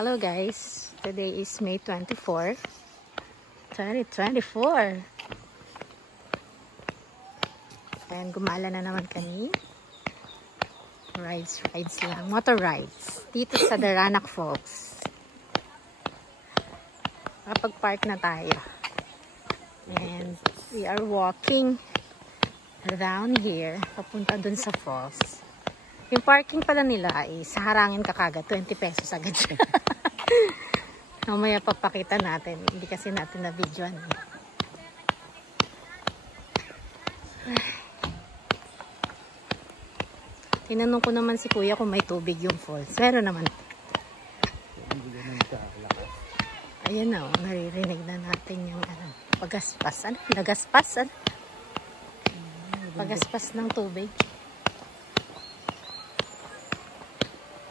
Hello guys, today is May 24, 2024 and gumala na naman kami. Rides lang, motor rides dito sa Daranac Falls. Kapag-park na tayo and we are walking around here papunta dun sa falls. Yung parking pala nila ay sa harangin ka kagad, 20 pesos agad siya. Mamaya papakita natin, hindi kasi natin na videoan. Tinanong ko naman si kuya kung may tubig yung falls. Pero naman. Ayan na, naririnig na natin yung pagaspas. Ano? Nagaspas? Ano? Pagaspas ng tubig.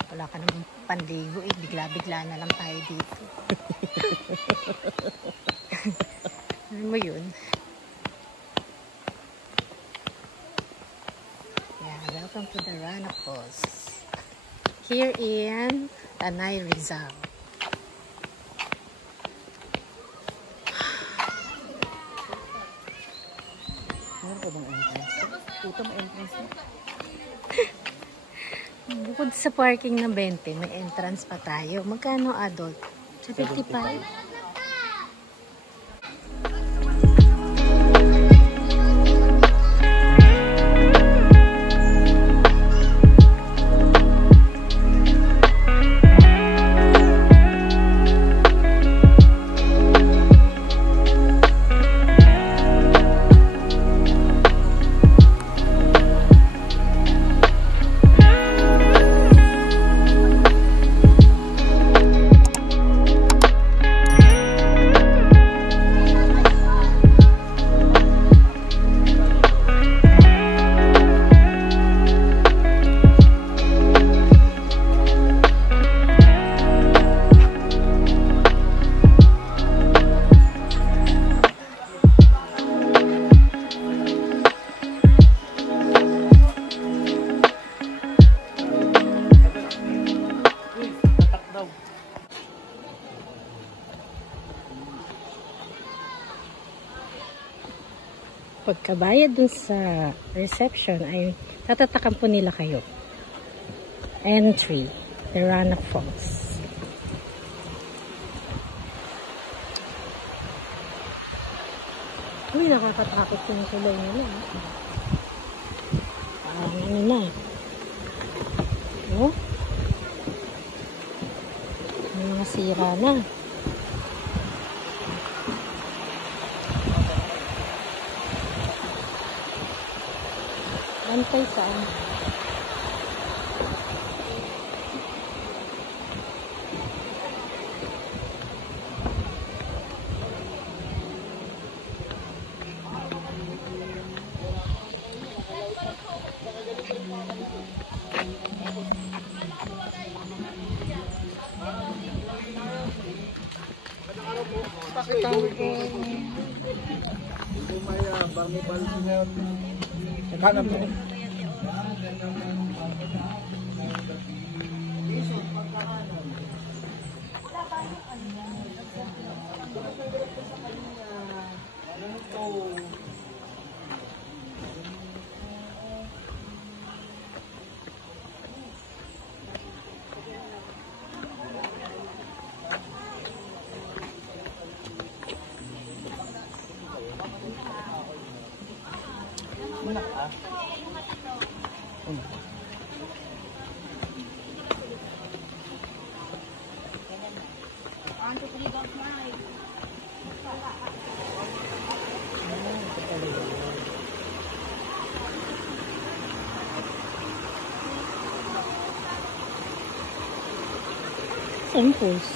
Wala ka namang panligo eh. Bigla-bigla na lang tayo dito. Ano mo yun? Yeah, welcome to the Daranac Falls. Here in Tanay, Rizal. Meron ka bang entrance? Puto may entrance na. Bukod sa parking na 20, may entrance pa tayo. Magkano adult? 75? Pagkabayad dun sa reception ay tatatakan po nila kayo. Entry, Daranac Falls. Uy, nakakatakot yung kulay nila. Parang ano na. Oh? May mga sira na. Bantay saan? Kanan po. Samples.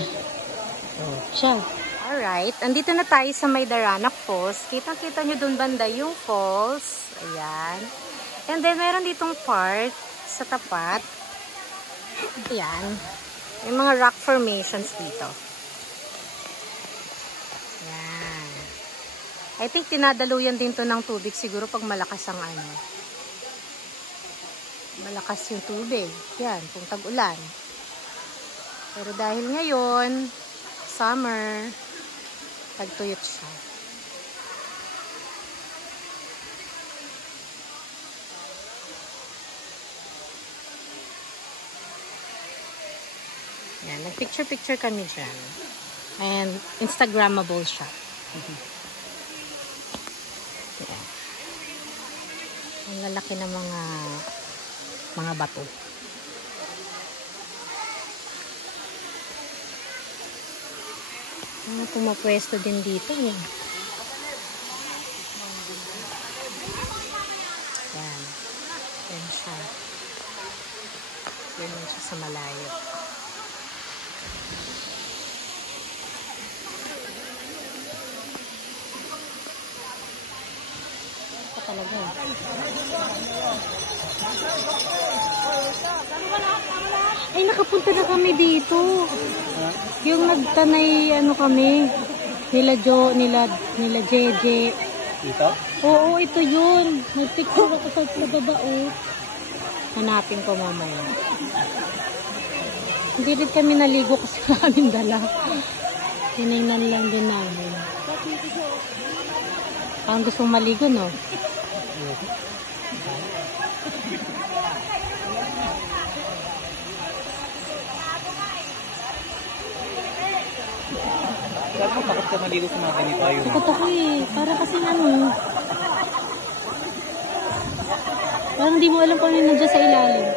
Oh. Ciao. Alright, andito na tayo sa may Daranac Falls. Kita-kita nyo dun banda yung falls. Ayan. And then, meron ditong part sa tapat. Ayan. May mga rock formations dito. Ayan. I think tinadaluyan din to ng tubig siguro pag malakas ang ano. Malakas yung tubig. Yan, kung tag-ulan. Pero dahil ngayon, summer, tagtuyot siya. Yan, nag-picture-picture kami dyan. And Instagrammable siya. Yan. Ang lalaki ng mga bato. Pumapwesto din dito. Yan. Yan. Yan siya. Yan siya sa malayo. Ito talaga. Ay, nakapunta na kami dito. Yung nagtanay, ano kami, nila Jo, nila Jeje. Dito? Oo, ito yun. Nag-picture ako sa baba, oh. Hanapin ko mamaya. Hindi rin kami naligo kasi kaming dala. Tinignan lang din namin. Parang gustong maligo, no? Saan mo takot ka maligo sa mga ganito ayun? Takot ako eh. Para kasi ano. Parang hindi mo alam kung ano nandiyan sa ilalim.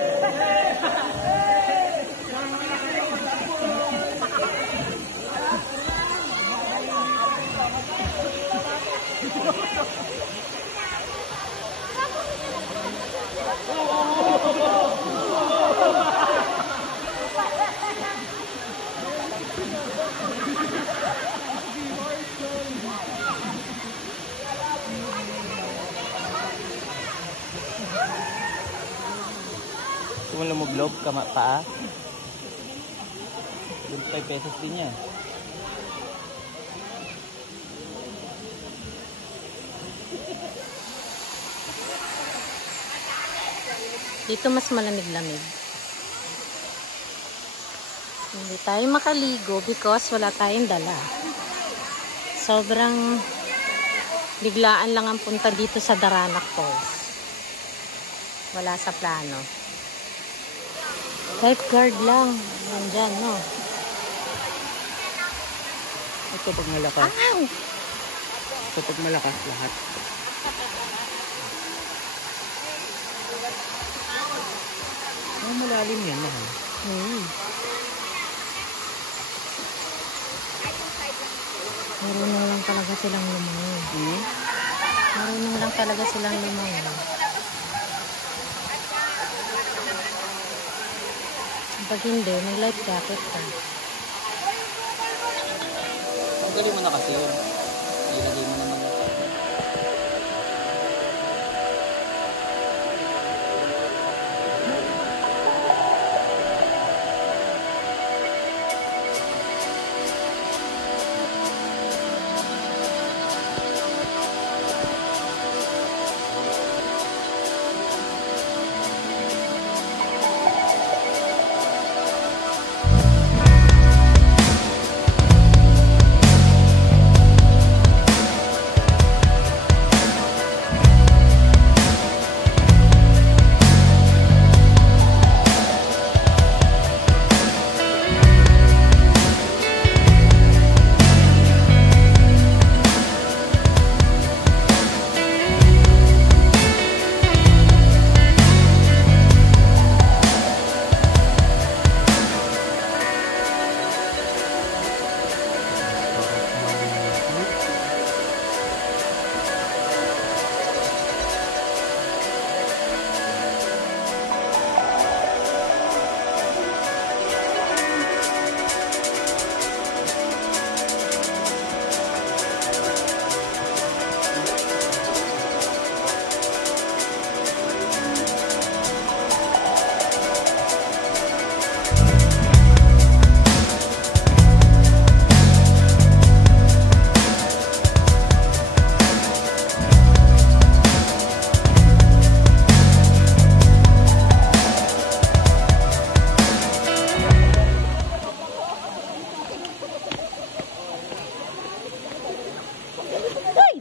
Kung lumuglob ka paa, 5 pesos din yan. Dito mas malamig-lamig. Hindi tayo makaligo because wala tayong dala. Sobrang biglaan lang ang punta dito sa Daranac Falls. Wala sa plano. Lifeguard lang. Nandyan, no? Ito pag malakas. Ow! Ito pag malakas lahat. Oh, malalim yan mahal. Marunong lang talaga silang lumangoy. Marunong lang talaga silang lumangoy. Pag hindi, may life jacket ka. Ang galing mo na kasi yun. Ilagay mo naman.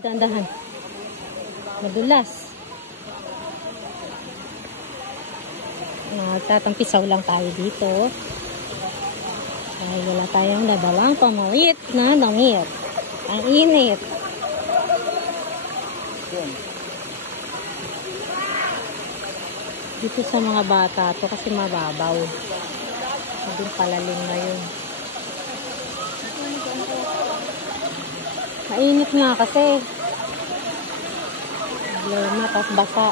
Dandahan. Madulas. Nagtatampisaw lang tayo dito. Dahil wala tayong dadalang pamawit na damit. Ang init. Dito sa mga bata to kasi mababaw. Hindi palalim na yun. Mainit nga kasi. Problema, tapos basa.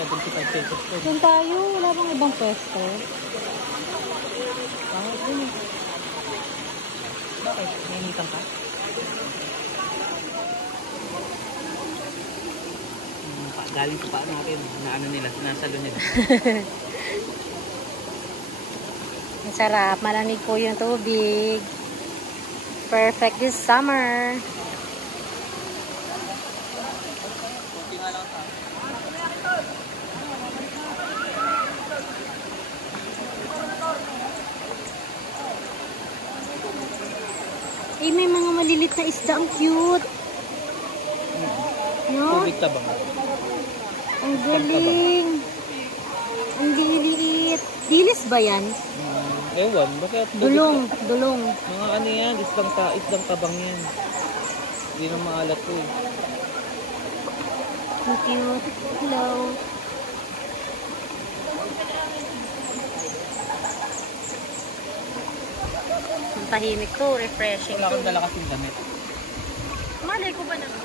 75 pesos po. Doon tayo, wala bang ibang pwesto? Bakit? Nainitan ka? Galing sa paa natin. Naano nila, sinasalo nila. Ang sarap, malamig po yung tubig. Perfect this summer. Eh, may mga malilit na isda. Ang cute. No? Tubig tabang. Ang galing. Ang liliit. Dilis ba yan? Ewan, bakit? Dulong. Dulong. Mga ano yan, isdang tabang yan. Hindi na maalat ko eh. Ang cute. Hello. Ang tahimik to. Refreshing Wala to. akong dala kasing damit. Malay ko ba naman?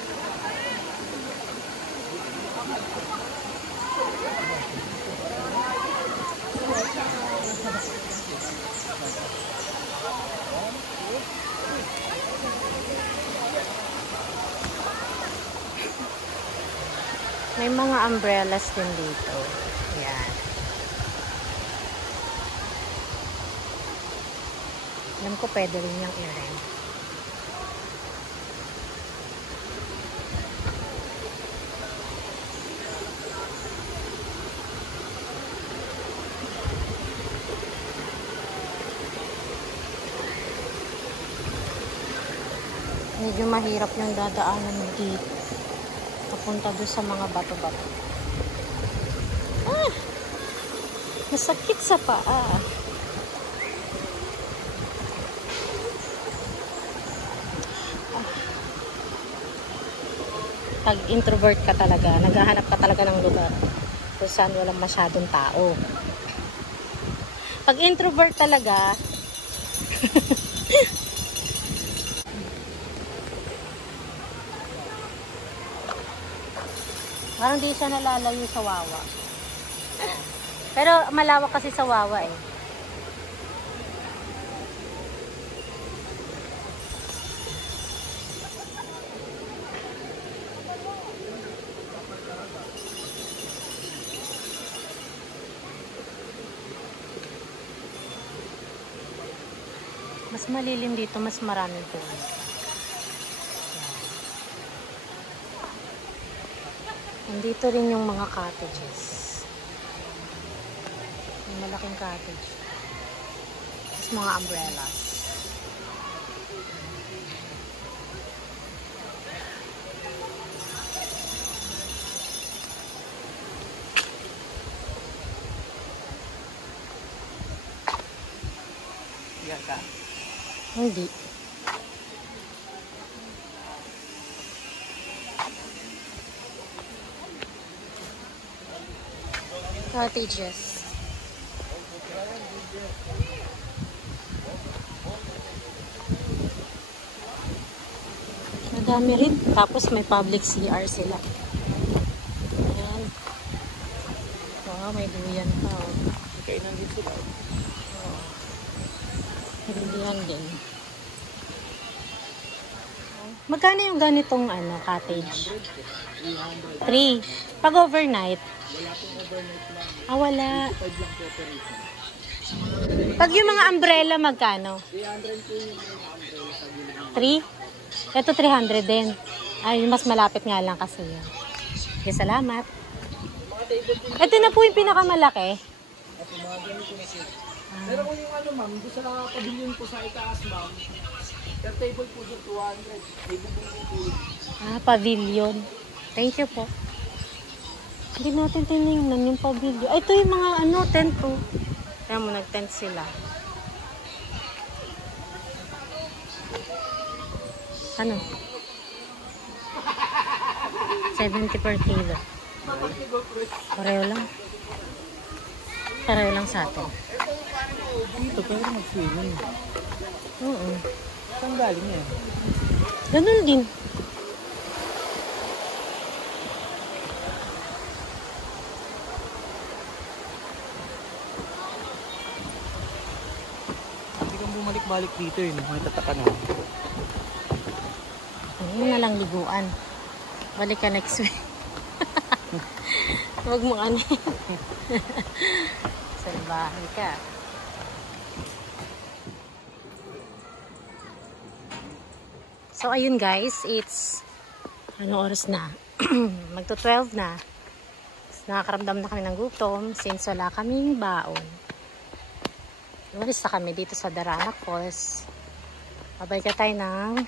May mga umbrellas din dito. Yan. Alam ko pwede rin yung i-rent. Medyo mahirap yung dadaanan dito. Papunta doon sa mga bato-bato. Ah! Masakit sa paa. Pag introvert ka talaga, naghahanap ka talaga ng lugar kung saan walang masyadong tao. Pag introvert talaga, parang di siya nalalayo sa Wawa. Pero malawak kasi sa Wawa eh. Mas malilim dito, mas marami doon. Nandito rin yung mga cottages. May malaking cottage. Tapos mga umbrellas. Iyak ka. Hindi. Cottages. Madami rin. Tapos may public CR sila. Ayan. Wow, may duyan pa. Oh. Kainan dito ba? Duyan din. Magkano yung ganitong ano, cottage? 3. Pag overnight? Wala pong overnight lang. Ah, wala. 5 lang po per isa. Pag yung mga umbrella, magkano? 300 po yung umbrella sa gilid. 3? Ito 300 din. Ay, mas malapit nga lang kasi yun. Okay, salamat. Ito na po yung pinakamalaki. At mga ganito na siya. Pero kung yung ano ma'am, doon sa pavilion po sa itaas ma'am, Per table po doon, 200. May bubong po. Pavilion. Thank you po. Hindi natin tinignan yung pavilion. Ay, ito yung mga tent po. Kaya mo, nag-tent sila. Ano? 70 per kilo. Pareho lang. Pareho lang sa atin. Dito, pero mag-swimming. Oo. Saan galing yan? Ganun din. Hindi kang bumalik-balik dito eh. May tataka na. Ayun na lang liguan. Balik ka next week. Huwag mo ano. Salbahan ka. So, ayun guys. It's anong oras na? Magto 12 na. Nakakaramdam na kami ng gutom since wala kaming baon. Umalis na kami dito sa Daranac Falls. Babalik tayo ng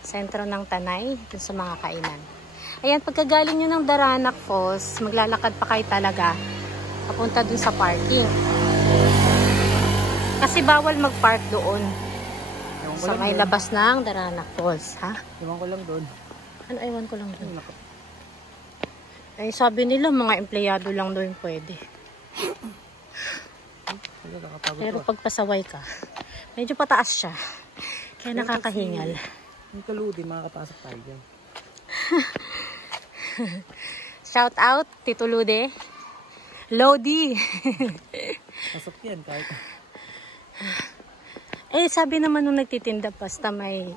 sentro ng Tanay dun sa mga kainan. Ayan, pagkagaling nyo ng Daranac Falls, maglalakad pa kayo talaga papunta dun sa parking. Kasi bawal mag-park doon sa may labas ng Daranac Falls, ha? Iwan ko lang doon. Ano, ewan ko lang doon. Ay, sabi nila mga empleyado lang doon pwede. Pero pag pasaway ka, medyo pataas siya. Kaya nakakahingal. Yung kaludi, makakapasok tayo dyan. Shout out, Tito Lude. Lodi. Pasok yan kahit. Sabi naman nung nagtitinda, basta may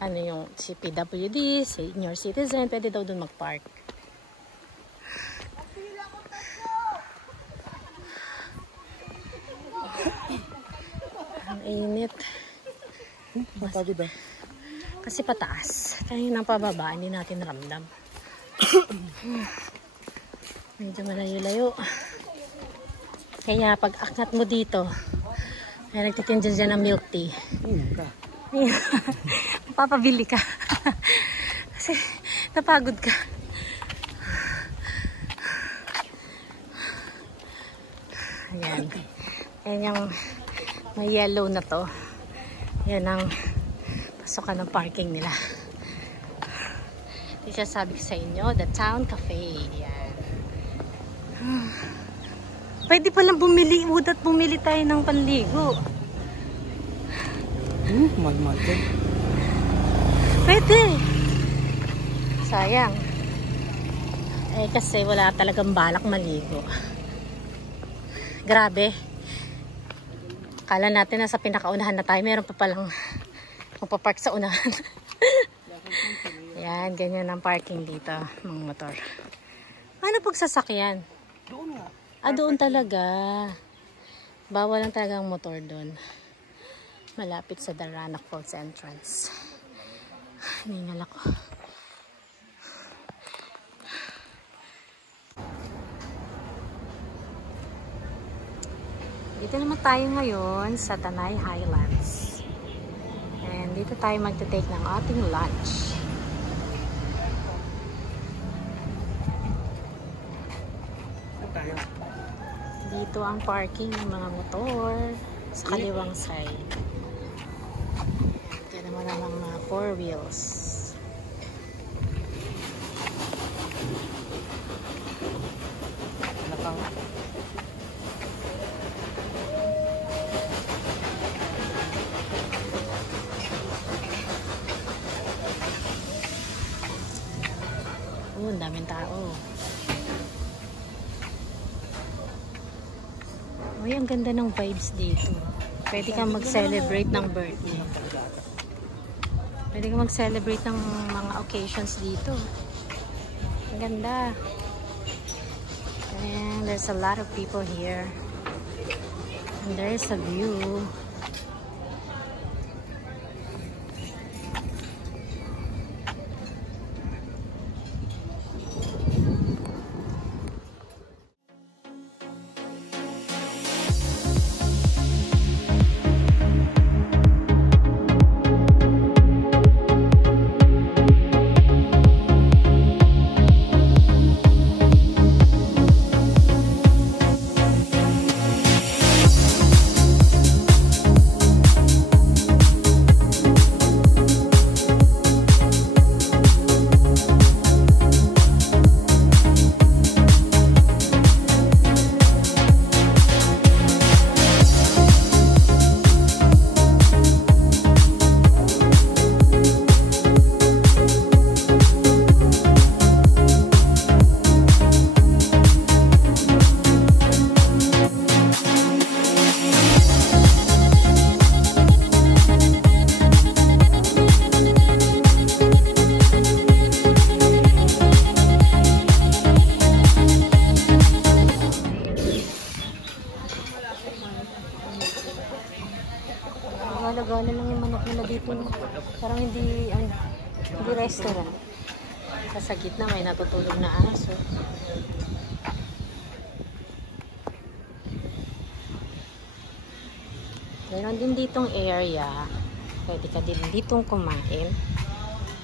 ano yung si PWD, senior citizen, pwede daw doon mag-park. Ang init. Pagod ah. Kasi pataas. Kaya nang pababa, hindi natin ramdam. Medyo malayo-layo. Kaya pag aknat mo dito, ay nagtitinda dyan ng milk tea. Papabili ka. Kasi napagod ka. Ayan. Ayan yung may yellow na to. Yan ang pasokan ng parking nila. Ito siya sabi ko sa inyo, the Town Cafe. Yan. Pwede palang bumili, at bumili tayo ng panligo. Mahal-mahal dyan. Pwede. Sayang. Kasi wala talagang balak maligo. Grabe. Akala natin nasa pinakaunahan na tayo. Meron pa palang magpapark sa unahan. Yan, ganyan ang parking dito, mga motor. Ano pagsasakyan? Doon nga. Doon talaga. Bawal lang talaga ang motor doon. Malapit sa Daranac Falls entrance. Hiningal ako. Dito naman tayo ngayon sa Tanay Highlands. And dito tayo magte-take ng ating lunch. Dito ang parking ng mga motor sa kaliwang side. Ito naman ang mga 4 wheels. Ang daming tao. Uy, ang ganda ng vibes dito. Pwede kang mag-celebrate ng birthday. Pwede kang mag-celebrate ng mga occasions dito. Ang ganda. And there's a lot of people here. And there's a view. Gala-gala lang yung manok nila dito. Parang hindi restaurant. Sa gitna may natutulog na aso. Meron din ditong area. Pwede ka din ditong kumain.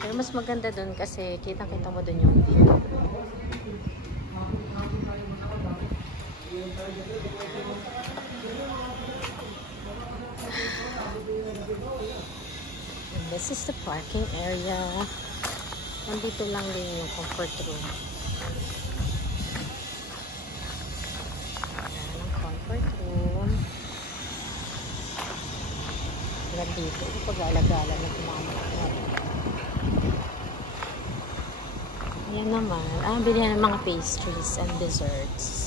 Pero mas maganda dun kasi kitang-kita mo dun yung view. And this is the parking area. Nandito lang din yung comfort room. Ayan ang comfort room. Dito, pag-alagala na tumama. Ayan naman. Bilihan ng mga pastries and desserts.